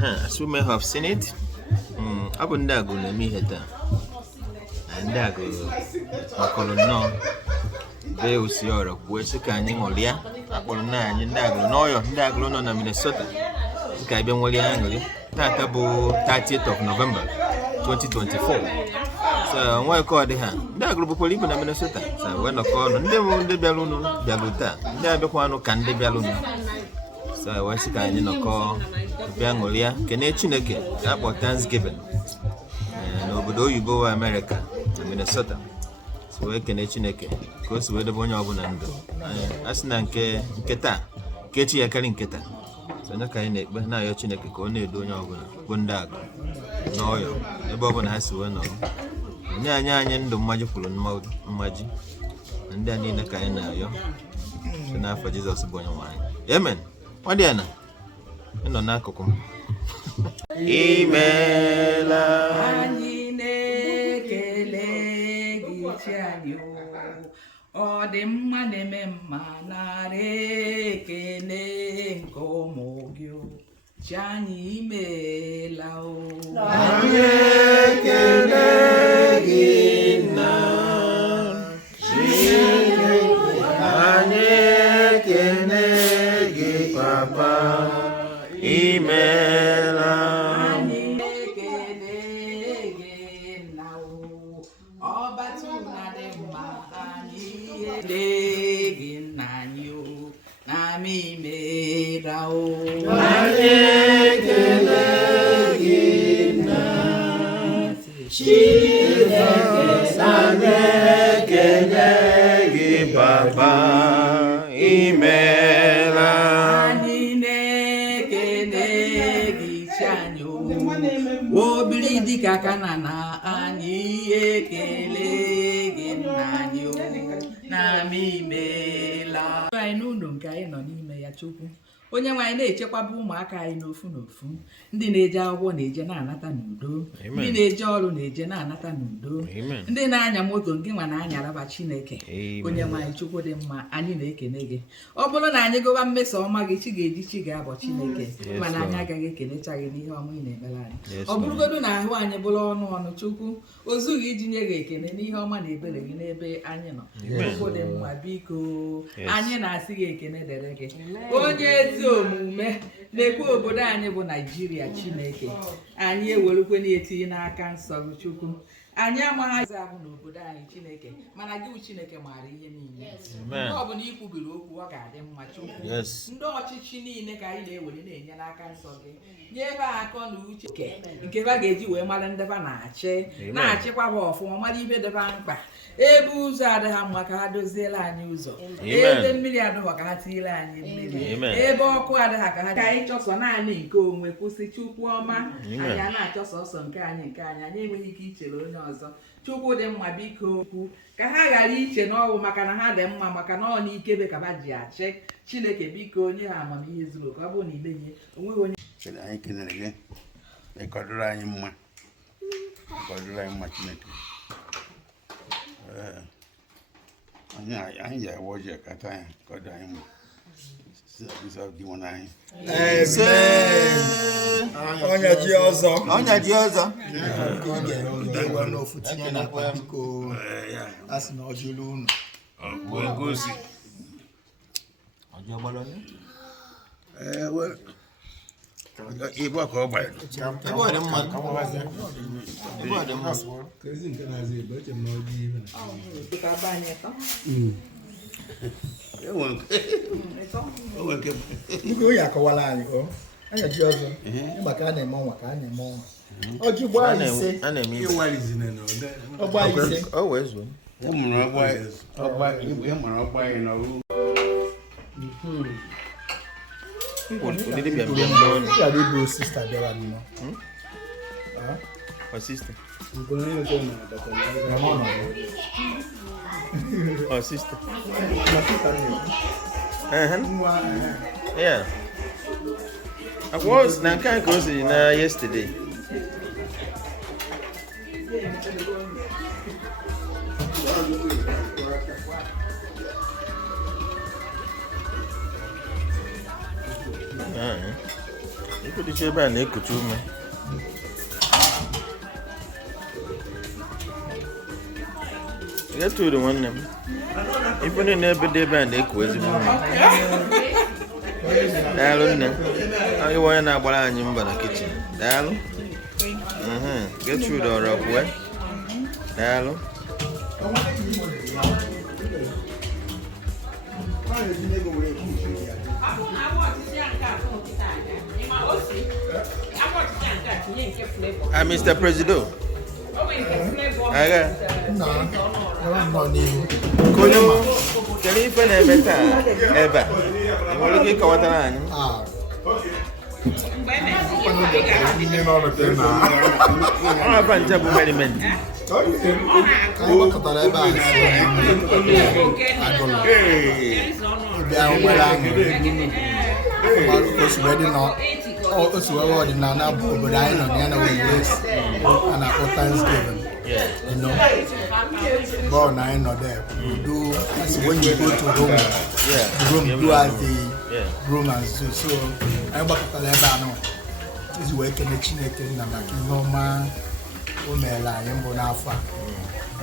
As we may have seen it, up and Agulu na me heta. And Agulu, Macolono, they will see your West Canning or Lia, Apolona, and Agulu, no, Agulu, no, Minnesota. Caribbean Wally Angry, Tatabu 30th of November 2024. So, why call the hand? Agulu Polipo, Minnesota. So, when the call, and they won't the Belluno, Jaluta, they are the one can the Belluno. So, I was kind of call Bangolia, Kenechineke, about Thanksgiving. And over you go America, Minnesota. So, where Kenechineke, because we're the one of Nando. As Nanke, Keta, Kechi Akarin Keta. So, no kind of now your Chineke, only doing your Bundag. No, the Boban has to know. Nyan, the magical and Maji. And then in the kind of yo. So now for Jesus born wine. Amen. What do you know? You know, Nakokum. Email. O de mane manare que ne como yo chani me lao anye que ne gina anye que ne gi papa imela anye que ne gina o batuna de ma Leginanyo nami merao Anekena Jesus Anekena Papa Imela Anekena Gichanyo Woblidi kakanana Anekele Ginanyo Nami mela anyị n'ụlọ nke anyị nọ n'ime ya Chukwu onye nwe anyị na-echekwaba ụmụaka anyị n'ofu n'ofu ndị na-eje akwụkwọ na-eje na-anata n'udo ndị na-eje ọrụ na-eje na-anata n'udo ndị na-anya moto nke nwa na-anyaraba Chineke onye nwe anyị Chukwu dị mma anyị na-ekene gị ọ bụrụ na anyị gụwa mmeso ọma gị chi ga-eji chi ga-abọ Chineke mana anyị agaghị ekenecha gị n'ihe ọma ị na-emere anyị ọ bụrụgodu na ahụ anyị bụrụ ọnụ Chukwu o zughị iji nye gị ekene n'ihe ọma na ebere gị n'ebe anyị nọ Chukwu dị mma biko anyị na-asị gị ekene dere gị onye ezi omume na-ekwe obodo anyị bụ Naijiria Chineke anyị ewerukwe na-etinye n'aka nsọ gị Chukwu anyị amaghị ahụ n'obodo anyị Chineke mana gị Chineke maara ihe niile mgbe ọ bụla ikwubiri okwu ọ ga-adị mma Chukwu ndị ọchịchị niile ka anyị na-ewere na-enye n'aka nsọ gị nye ebe akọ na uche nke ha ga-eji wee mara ndeba na-achịkwa ha ọfụma mara ibe deba mkpa ebe ụzọ adịghị mma ka ha doziela anyị ụzọ ebe mmiri adịghị ka ha tinyere anyị mmiri ebe ọkụ adịghị ka anyị chọsọ naanị nke onwe kwụsị Chukwu ọma anyị a na-achọsọ ọsọ nke anyị anyị enweghị ike ichere onye ọzọ Chukwu dị mma biko ka ha ghara iche n'ọwụ maka na ha dị mma maka na ọ n'ikebe ka ha ji achị Chineke biko onye ha amamihe zuru oke ọ bụrụ na ilenye onweghị onye anyị kenere gị ịkọdụrụ anyị mma Chineke anyị ji awa ọjị akata anyị kọdụ anyị mma gị nwe anyị Onye ji ọzọ ga-ewe n'ofu tinye na akpa biko a sị na ọjụlụ unu Ibu ka ọ gbara Ibe onye akọwala anyị anya ji ọzọ maka a na-eme ọnwa ka a na-eme ọnwa ọjị gbaa ise ọgba ise ọgba anyị n'ọrụ ya dị bụ sista bịara nnọọ sister sister yeah I was na nke ka o siri na yesterday Dịcha ebe a na-ekucha ume. Getụrụ nwanne m. Ife niile ebe dị ebe a na-eku ezigbo ume. Daalụ nne. Anyị onye na-agbara anyị mbọ na kichin. Daalụ. Gertrude ọrụ kwue. Daalụ. Mr. Presido. Aga. Kolo, kedu ife na-eme taa ebe a? Nwere ike ịkọwatara anyị? Ọ bụ nje bụ merriment. Otu wewe ọdịnala bụ obodo anyị nọ na ya na Thanksgiving. You know, God na anyị nọ there. Do as when you go to Rome, Rome do as the Romans do. So anyị gbakọtara ebe a nọ iji wee kene Chineke nna maka ihe ọma o meela anyị mbụ n'afọ a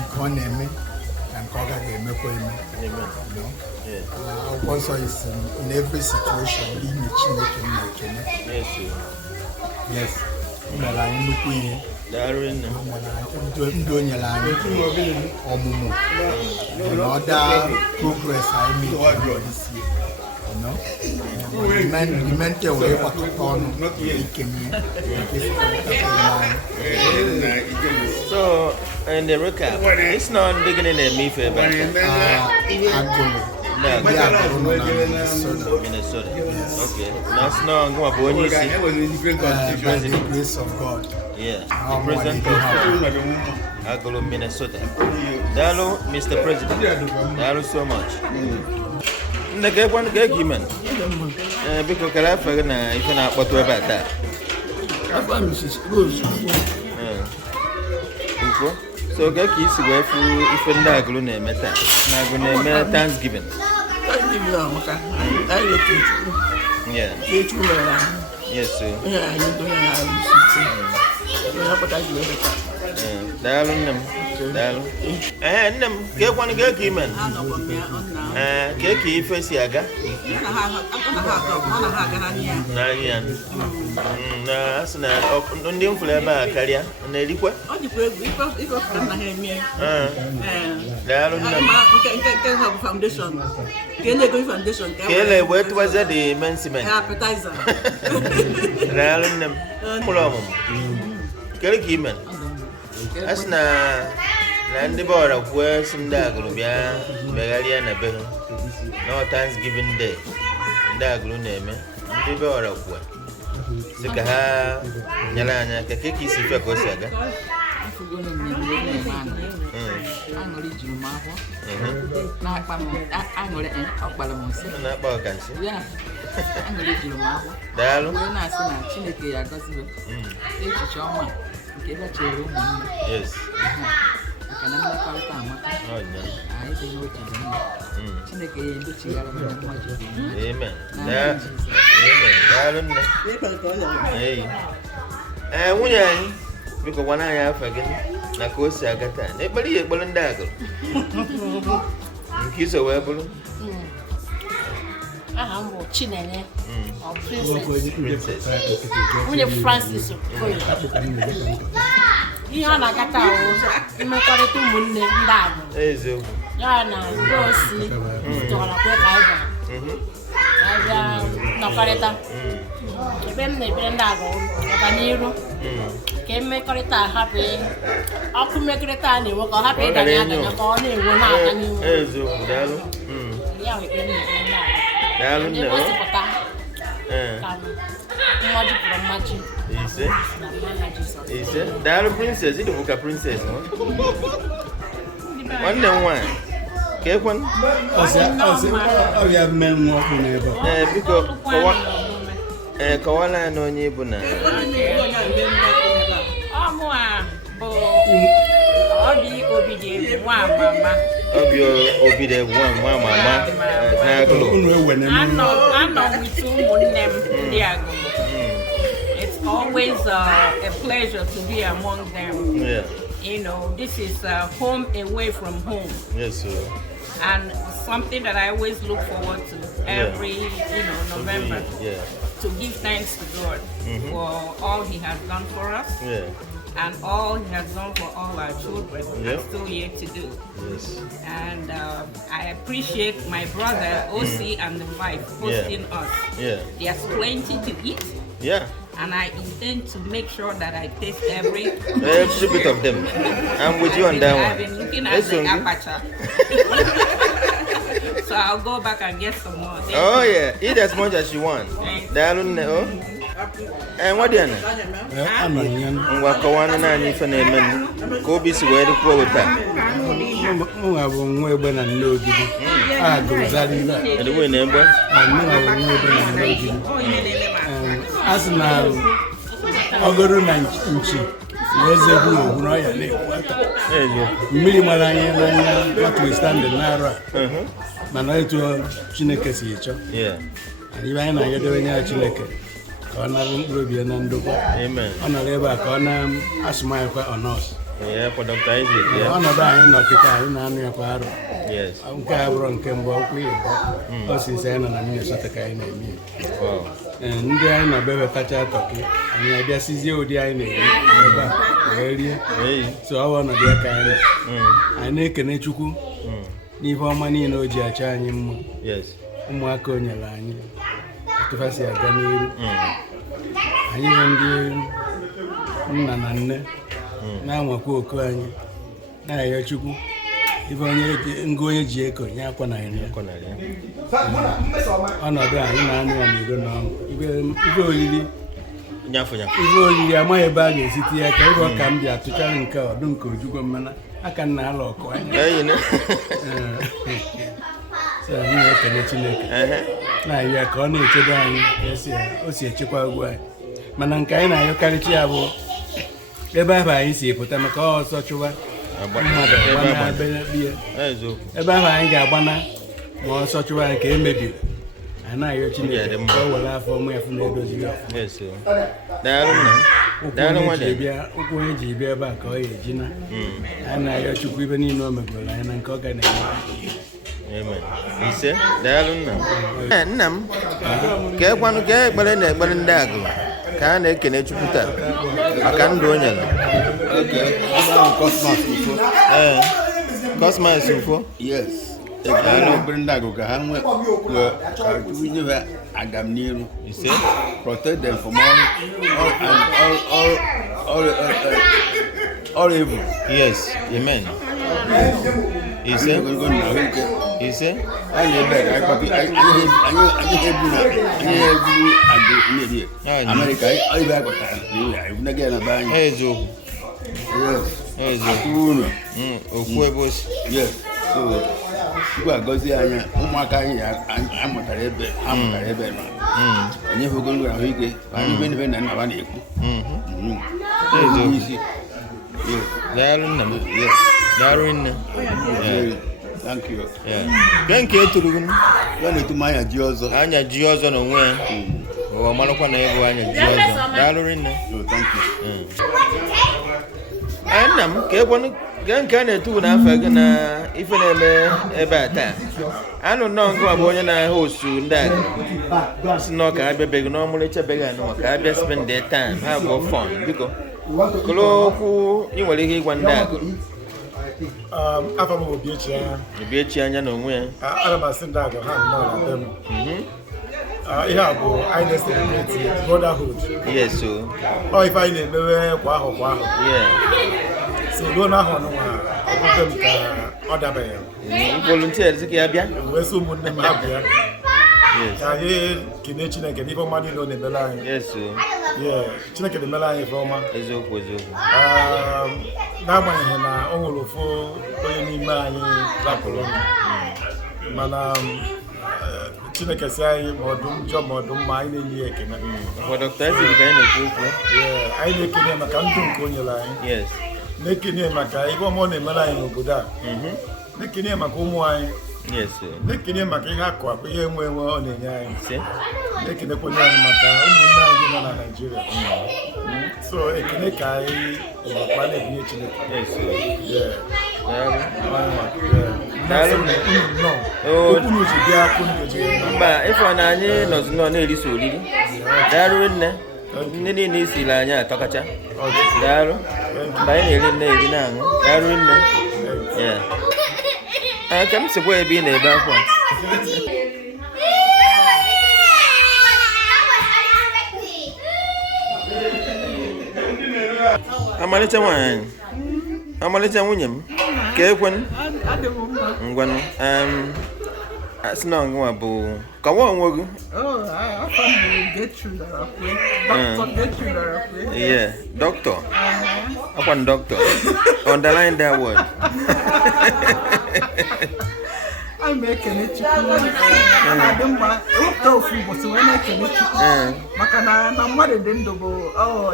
nke ọ na-eme na nke ọ gaghị emekwa eme. Akwụkwọ nsọ isi in every situation inye Chineke nna ekene. Yes, o meela anyị nnukwu ihe. Ndị o nyere anyị ọmụmụ na ọda progress anyị mere isi. Mente wee gbakọta ọnụ ikenye. So, in the recap, it's not digging in a meat fair. Agulu. Minnesota. Okay. That's not going to when you see. By the grace of God. Yeah. The president of Agulu, Minnesota. Hello, Mr. President. Hello so much. Nake one get human. Because Kalafa na if na what about that. So get kiss away for if na Agulu na meta. Na Agulu na Thanksgiving. Yeah. Yes, sir. Daalụ. Nne m, ka ekwanụ ga eke ime ka eke ife si aga n'anya na asị na ndị m fụrụ ebe a karịa na-erikwa daalụ nne m ka ele wee tụwazie the main cement daalụ nne m mụrụ ọmụmụ kedu ka ime asị na ndị bọọra kwuo si ndị Agulu bịa megharịa na be ha na Thanksgiving Day ndị Agulu na-eme ndị bọọra kwuo si ka ha nyere anya ka ka isi fe ka o si aga na-akpa ọkansị daalụ yes maka na mmekọrịta amaka anyị dị n'otu dị mma Chineke ya edochighara m mmadụ amen daalụ nne nwunye anyị biko gwana anyị afa gị na ka o si aga taa na-ekpere ya ekpere ndị Agulu nke iso wee bụrụ aha m bụ Chinenye nwunye Francis Okoye. Ihe ọ na-agata ahụ mmekọrịta ụmụnne ndị Agulu ya na ndị osi tụwara kwe ka anyị bịa nọkọrịta ebe m na-ekpere ndị Agulu ọganiru ka mmekọrịta hapụ ọkụ mmekọrịta a na-enwe ka ọ hapụ ịdanye adanya ka ọ na-enwe na-aga n'ihu ya wee ekpere ndị Agulu ndị gosipụta ka nwa jupụrụ mmaji ise daalụ princess ịdị ka princess nwanne m nwaanyị ka ekwenụ biko kọwara anyị onye bụ na Obi Obidegwu nwa mama n'Agulu. Anọ wit ụmụnne m ndị Agulu. always a pleasure to be among them. Yeah. You know, this is home away from home. Yes, sir. And something that I always look forward to every, November. Yeah. To give thanks to God for all He has done for us. Yeah. And all He has done for all our children and still yet to do. Yes. And I appreciate my brother, OC, and the wife hosting us. Yeah. There's plenty to eat. Yeah. And I intend to make sure that I taste every bit of them. I'm with you on that one. I've been looking at the apacha. So I'll go back and get some more. Yeah. Eat as much as you want. And what do you know? I'm not young. As now, Agulu na nchi weze huo unaoya leo mmiri mara anyị n'anya notwithstanding n'ara mana etu Chineke si ịchọ anyị anyị na-ayọdewe nye Chineke ka ọ nara mkpụrụ obi ya na ndokwa ọ nọrọ ebe a ka ọ na-asụmayịkwa ọnọs ọnọdụ anyị nọ kịta anyị na-anụ ya kwa arụ nke a bụrụ nke mbụ ọkwa Igbo ọ si ise anyị nọ na Minnesota ka anyị na-eme ndị anyị nọ bebe kacha tọki anyị abịasịzie ụdị anyị na-eri ebe a wee rie so ọ bụ ọnọdụ ya ka anyị na-ekene Chukwu n'ihe ọma niile o ji achọ anyị mma ụmụaka o nyere anyị tụfasị aga n'iru anyị bụ ndị nna na nne na-anwakwa oku anyị na-ayọ Chukwu ife onye ji eko nye akwa na ya ọnọdụ anyị na-anụ ya n'iro na ọṅụ ife olili amaghị ebe a ga-esite ya ka ebe ọ ka m bịa tụchara nke ọdụ nke ojugbo mmana aka nna ala ọkụ anya anyị na-ekele Chineke na-ayọ ya ka ọ na-echebe anyị o si echekwa ugwu anyị mana nke anyị na-ayọkarịcha ya bụ ebe ahụ anyị si pụta maka ọsọ chụwa mmadụ ebe ahụ anyị ga-agbana ma ọsọ chụwa anyị ka emebiri anyị na-ayọ Chineke ka o were afọ ụmụ ya fụ na-edozi ụkwụ onye ji bịa ebe a ka ọ ya ejina anyị na-ayọ Chukwu ibe niile o megoro anyị na nke ọ ga na-eme ise daalụ nna m ka ekwanụ ka ekpere na-ekpere ndị Agulu ka a na-ekene Chukwu taa maka ndụ o nyere Cosmas Ufo ekpere ndị Agulu ka ha nwee ka Chukwu nye ha agam n'iru protect them from all evil. Yes, amen. Ise anyị ebe ka anyị hebu agụ America ibe akpatara na gị na be anyị eziokwu okwu ebe osi so Chukwu agọzie anya ụmụaka anyị amụtara ebe na onye hụ ogologo ahụike anyị ibe na nna ha na-ekwu isi daalụ nna m daalụ nne thank you nke eturu gị ya na-etu m anya ji ọzọ n'onwe ya ụwa marakwa na ịbụ anya ji ọzọ daalụ nne nna m ka ekwenụ nke a na-etu n'afọ gị na ife na-eme ebe a taa anụ nnọọ nke bụ onye na-ahụ osu ndị Agulu si nọ ka ha bịabeghị n'ọmụrụ echebeghị anụ ka ha bịa spend their time ha bụ fọn biko kụrụ okwu ị nwere ihe ịgwa ndị Agulu afọ m Obiechi anya n'onwe ya ana m asị ndị Agulu ha nọ na be m ihe a bụ anyị na-celebrate brotherhood ọ ife anyị na-emewe kwa ahụ so ruo n'ahụ ọnụnwa ọgụte m ka ọ dabeghị volunteer ka ya bịa wee sị ụmụnne m ha bịa ka anyị kene Chineke n'ife ọma niile ọ na-emere anyị Chineke na-emere anyị ife ọma eziokwu n'agbanyeghị na o nwere ofu onye n'ime anyị rapụrụ mana Chineke si anyị ma ọ dị njọ ma ọ dị mma anyị na-enye ya ekene anyị na-ekene maka ndụ nke o nyere anyị na-ekene maka ihe ọma ọ na-emere anyị n'obodo a na-ekene maka ụmụ anyị Yes. na-ekene maka ihe akụ akụ ihe nwe enwe ọ na-enye anyị See? na-ekenekwenye anyị maka ụmụnne anyị nọ na Naịjirịa so ekene ka anyị ụbakwa na-ebinye Chineke Yes. Yeah. Oh. Okwu n'uche bịa akụ n'uche Mba, ịfọ na anyị nọzi nọ na-erisi oriri. Daalụ nne. Ndị niile isiri anyị atọkacha. Daalụ. Mgbe anyị na-eri nne eri na-aṅụ. Daalụ nne. Yeah. Ka m sikwa ebe ị na-ebe akwa. Amalite nwanyị. Amalite nwunye m. Ka ekwen. Ngwanụ. Asị na ọnwụnwa bụ kọwa onwe gị. Yeah, doctor. Akwan doctor. Underline that word. I'm ekele Chukwu na-adị mma ewepụta ofu ụbọchị wee na-ekele Chukwu maka na mmadụ dị ndụ bụ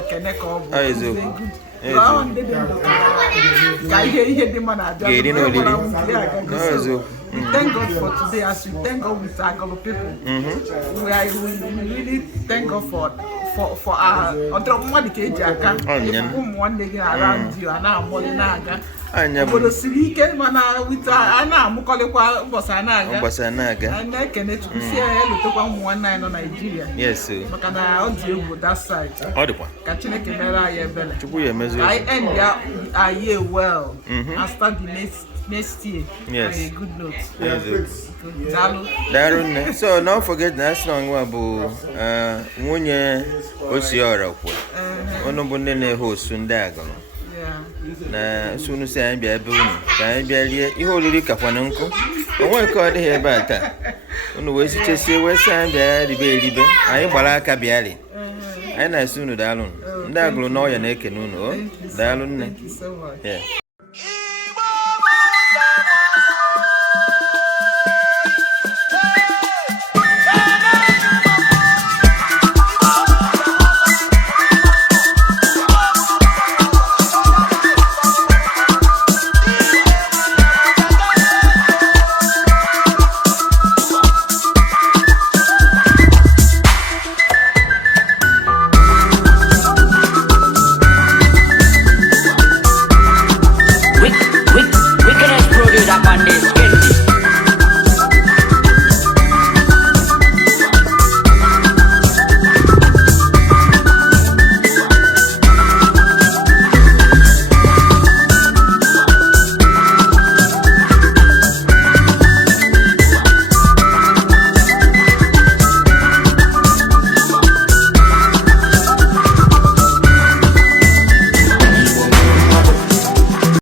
ekene ka ọ bụ ndị dị ndụ ka ihe dị mma na-abịa. We thank God for today as we thank God with Agulu people. We really thank God for our mmadụ ka eji aka ụmụ nwanne gị around you a na-amụli na-aga obodo siri ike mana a na-amụkọlịkwa ụbọchị a na-aga a na-ekene Chukwu si ya elotekwa ụmụ nwanne anyị nọ Naịjirịa maka na ọ dị egwu that side ka Chineke mere anyị ebere ka anyị end our year well and start the next year on a good note. Daalụ nne. So don't forget na Asnọngwa bụ nwunye Osiọrakwe. Unu bụ ndị na-ehe osu ndị Agulu. Na sunu si anyị bịa ebe unu ka anyị bịa rie ihe oriri kakwana nkụ. Onwe nke ọ dịghị ebe a taa. Unu wee sichesie wee sị anyị bịa ribe eribe. Anyị gbara aka bịa ri. Anyị na-asị unu daalụ. Ndị Agulu n'ọya na-ekene unu. Daalụ nne.